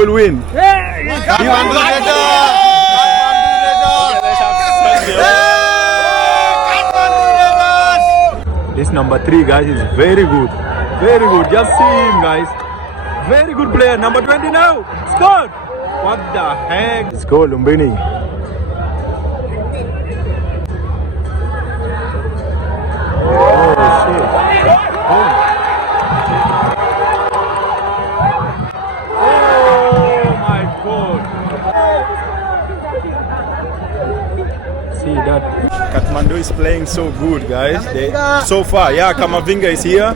will win. Kathmandu Rayzrs. This number 3, guys, is very good. Very good. Just see him, guys. Very good player. Number 20 now. Scored. What the heck? Let's go, Lumbini. Oh, shit. Oh. Oh, my God. See that? Kathmandu is playing so good, guys. So far, yeah, Kamavinga is here.